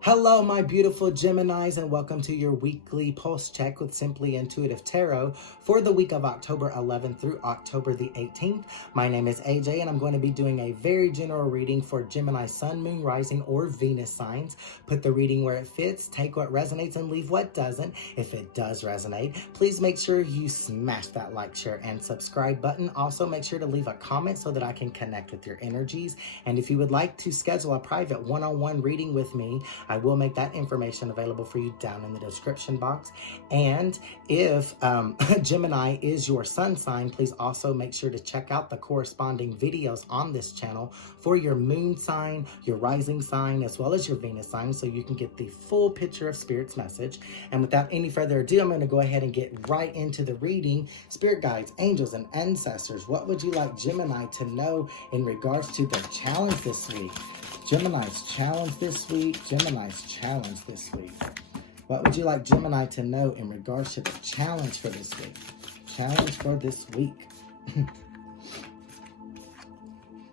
Hello, my beautiful Geminis, and welcome to your weekly pulse check with Simply Intuitive Tarot for the week of October 11th through October the 18th. My name is AJ, and I'm going to be doing a very general reading for Gemini Sun, Moon, Rising, or Venus signs. Put the reading where it fits, take what resonates, and leave what doesn't. If it does resonate, please make sure you smash that like, share, and subscribe button. Also, make sure to leave a comment so that I can connect with your energies. And if you would like to schedule a private one-on-one reading with me, I will make that information available for you down in the description box. And if Gemini is your sun sign, please also make sure to check out the corresponding videos on this channel for your moon sign, your rising sign, as well as your Venus sign, so you can get the full picture of Spirit's message. And without any further ado, I'm going to go ahead and get right into the reading. Spirit guides, angels, and ancestors, what would you like Gemini to know in regards to the challenge this week? Gemini's challenge this week. Gemini's challenge this week. What would you like Gemini to know in regards to the challenge for this week? Challenge for this week.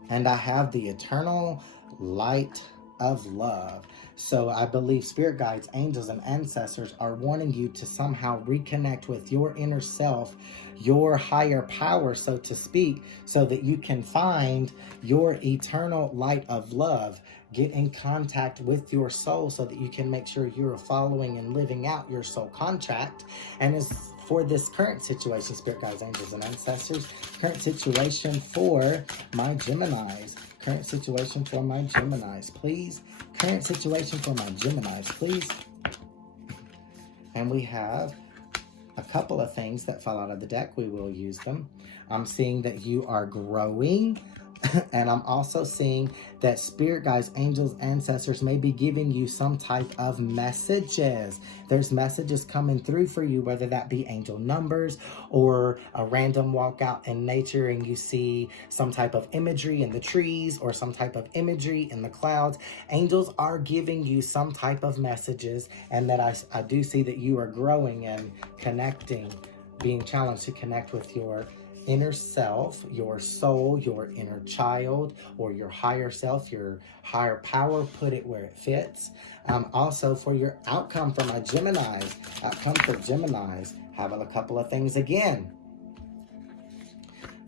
And I have the eternal light of love. So I believe spirit guides, angels, and ancestors are wanting you to somehow reconnect with your inner self, your higher power, so to speak, so that you can find your eternal light of love. Get in contact with your soul so that you can make sure you're following and living out your soul contract. And as for this current situation, spirit guides, angels, and ancestors, current situation for my Geminis. Current situation for my Geminis, please. Current situation for my Geminis, please. And we have a couple of things that fell out of the deck. We will use them. I'm seeing that you are growing. And I'm also seeing that spirit guides, angels, ancestors may be giving you some type of messages. There's messages coming through for you, whether that be angel numbers or a random walk out in nature and you see some type of imagery in the trees or some type of imagery in the clouds. Angels are giving you some type of messages, and that I do see that you are growing and connecting, being challenged to connect with your inner self, your soul, your inner child, or your higher self, your higher power. Put it where it fits. Also, for your outcome for my Geminis, outcome for Geminis, have a couple of things again.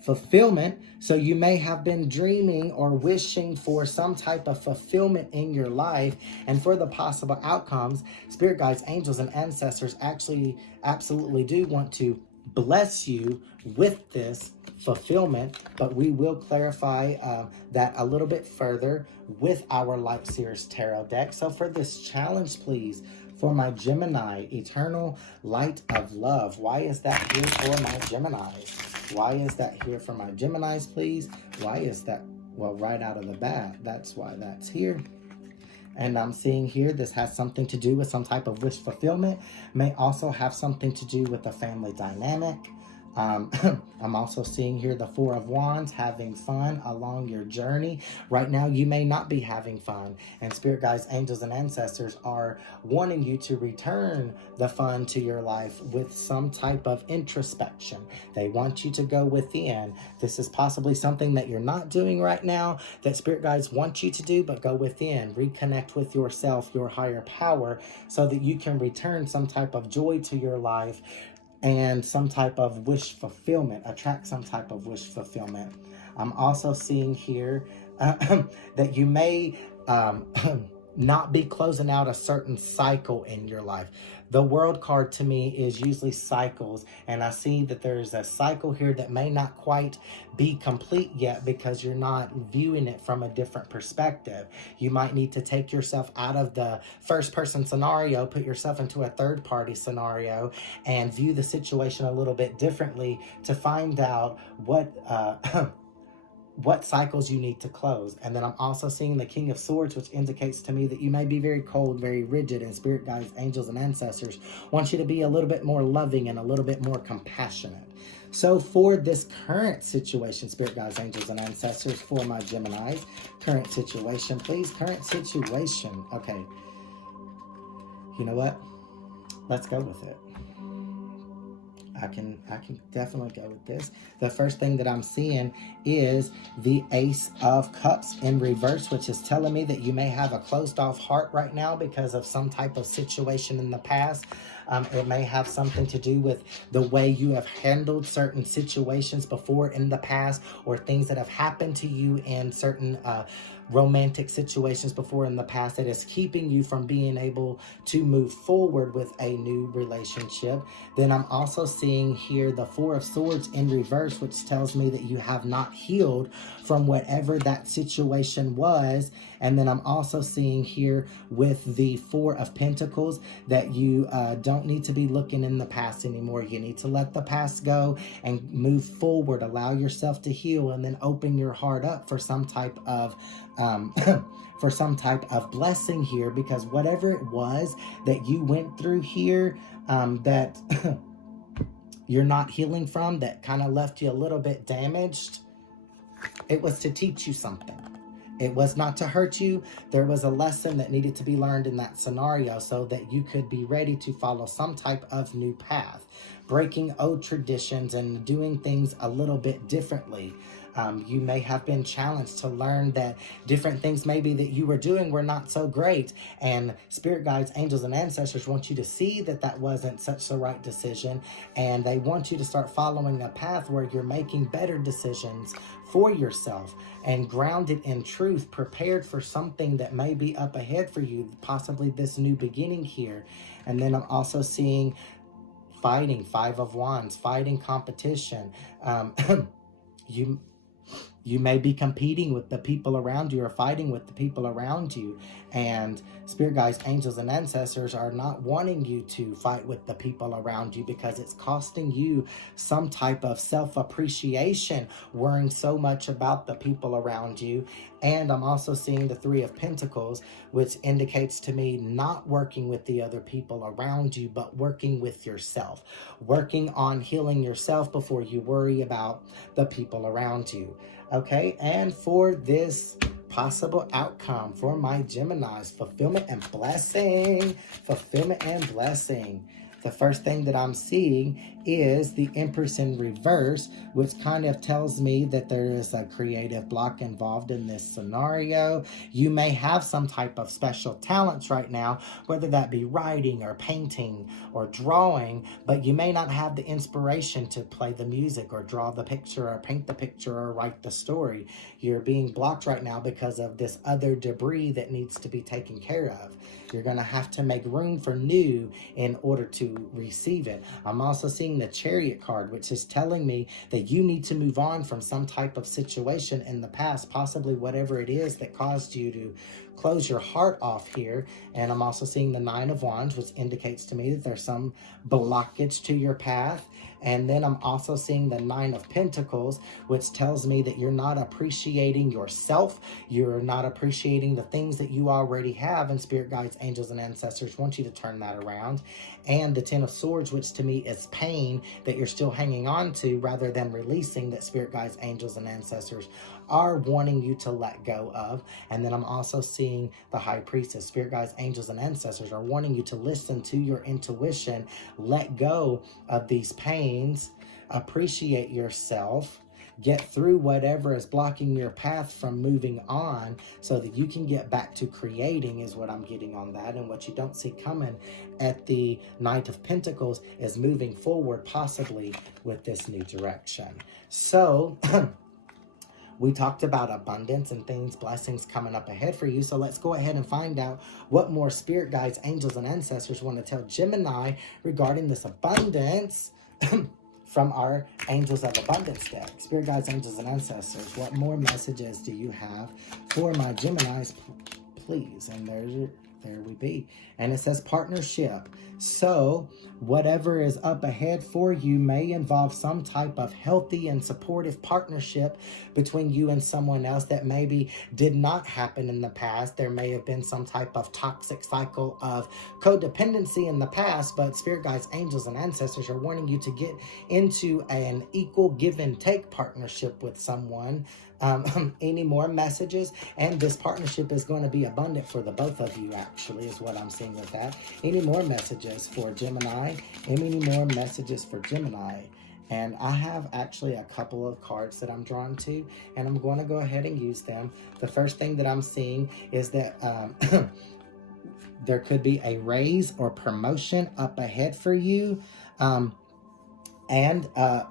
Fulfillment. So you may have been dreaming or wishing for some type of fulfillment in your life. And for the possible outcomes, spirit guides, angels, and ancestors actually absolutely do want to bless you with this fulfillment, but we will clarify that a little bit further with our Light Series Tarot deck. So for this challenge, please, for my Gemini, eternal light of love. Why is that here for my Geminis? Why is that here for my Geminis, please? Why is that? Well, right out of the bat, that's why that's here. And I'm seeing here, this has something to do with some type of wish fulfillment. May also have something to do with a family dynamic. I'm also seeing here the Four of Wands, having fun along your journey. Right now, you may not be having fun. And spirit guides, angels, and ancestors are wanting you to return the fun to your life with some type of introspection. They want you to go within. This is possibly something that you're not doing right now that spirit guides want you to do, but go within. Reconnect with yourself, your higher power, so that you can return some type of joy to your life and some type of wish fulfillment, attract some type of wish fulfillment. I'm also seeing here that you may not be closing out a certain cycle in your life. The World card to me is usually cycles, and I see that there's a cycle here that may not quite be complete yet because you're not viewing it from a different perspective. You might need to take yourself out of the first person scenario, put yourself into a third party scenario, and view the situation a little bit differently to find out what cycles you need to close. And then I'm also seeing the King of Swords, which indicates to me that you may be very cold, very rigid, and spirit guides, angels, and ancestors want you to be a little bit more loving and a little bit more compassionate. So for this current situation, spirit guides, angels, and ancestors, for my Geminis, current situation, please. Current situation. Okay. You know what? Let's go with it. I can definitely go with this. The first thing that I'm seeing is the Ace of Cups in reverse, which is telling me that you may have a closed off heart right now because of some type of situation in the past. It may have something to do with the way you have handled certain situations before in the past, or things that have happened to you in certain romantic situations before in the past that is keeping you from being able to move forward with a new relationship. Then I'm also seeing here the Four of Swords in reverse, which tells me that you have not healed from whatever that situation was. And then I'm also seeing here with the Four of Pentacles that you don't need to be looking in the past anymore. You need to let the past go and move forward. Allow yourself to heal, and then open your heart up for some type of for some type of blessing here, because whatever it was that you went through here, that you're not healing from, that kind of left you a little bit damaged, it was to teach you something. It was not to hurt you. There was a lesson that needed to be learned in that scenario so that you could be ready to follow some type of new path, breaking old traditions and doing things a little bit differently. You may have been challenged to learn that different things maybe that you were doing were not so great. And spirit guides, angels, and ancestors want you to see that that wasn't such the right decision. And they want you to start following a path where you're making better decisions for yourself and grounded in truth, prepared for something that may be up ahead for you, possibly this new beginning here. And then I'm also seeing fighting, Five of Wands, fighting competition. You may be competing with the people around you or fighting with the people around you. And spirit guides, angels, and ancestors are not wanting you to fight with the people around you because it's costing you some type of self-appreciation, worrying so much about the people around you. And I'm also seeing the Three of Pentacles, which indicates to me not working with the other people around you, but working with yourself, working on healing yourself before you worry about the people around you. Okay, and for this possible outcome for my Geminis, fulfillment and blessing, fulfillment and blessing. The first thing that I'm seeing is the Empress in reverse, which kind of tells me that there is a creative block involved in this scenario. You may have some type of special talents right now, whether that be writing or painting or drawing, but you may not have the inspiration to play the music or draw the picture or paint the picture or write the story. You're being blocked right now because of this other debris that needs to be taken care of. You're going to have to make room for new in order to receive it. I'm also seeing the Chariot card, which is telling me that you need to move on from some type of situation in the past, possibly whatever it is that caused you to close your heart off here. And I'm also seeing the Nine of Wands, which indicates to me that there's some blockage to your path. And then I'm also seeing the Nine of Pentacles, which tells me that you're not appreciating yourself. You're not appreciating the things that you already have. And spirit guides, angels, and ancestors want you to turn that around. And the Ten of Swords, which to me is pain that you're still hanging on to rather than releasing, that spirit guides, angels, and ancestors are wanting you to let go of. And then I'm also seeing the High Priestess. Spirit guides, angels, and ancestors are wanting you to listen to your intuition, let go of these pains, appreciate yourself, get through whatever is blocking your path from moving on so that you can get back to creating, is what I'm getting on that. And what you don't see coming at the Knight of Pentacles is moving forward, possibly with this new direction. So we talked about abundance and things, blessings coming up ahead for you. So let's go ahead and find out what more spirit guides, angels, and ancestors want to tell Gemini regarding this abundance from our Angels of Abundance deck. Spirit guides, angels, and ancestors, what more messages do you have for my Geminis, please? And there we be. And it says partnership. So whatever is up ahead for you may involve some type of healthy and supportive partnership between you and someone else that maybe did not happen in the past. There may have been some type of toxic cycle of codependency in the past, but spirit guides, angels, and ancestors are wanting you to get into an equal give and take partnership with someone. Any more messages? And this partnership is going to be abundant for the both of you, actually, is what I'm seeing with that. Any more messages for Gemini? Any more messages for Gemini? And I have actually a couple of cards that I'm drawn to, and I'm going to go ahead and use them. The first thing that I'm seeing is that there could be a raise or promotion up ahead for you.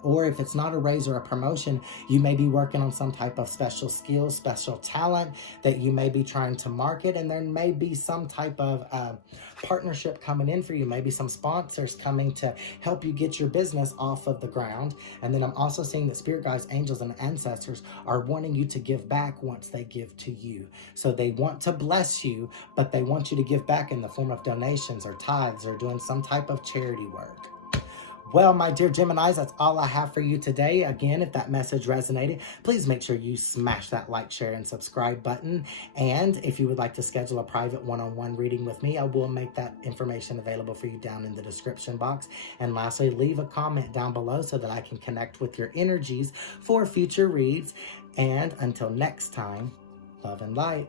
Or if it's not a raise or a promotion, you may be working on some type of special skill, special talent that you may be trying to market, and there may be some type of partnership coming in for you, maybe some sponsors coming to help you get your business off of the ground. And then I'm also seeing that spirit guides, angels, and ancestors are wanting you to give back once they give to you. So they want to bless you, but they want you to give back in the form of donations or tithes or doing some type of charity work. Well, my dear Geminis, that's all I have for you today. Again, if that message resonated, please make sure you smash that like, share, and subscribe button. And if you would like to schedule a private one-on-one reading with me, I will make that information available for you down in the description box. And lastly, leave a comment down below so that I can connect with your energies for future reads. And until next time, love and light.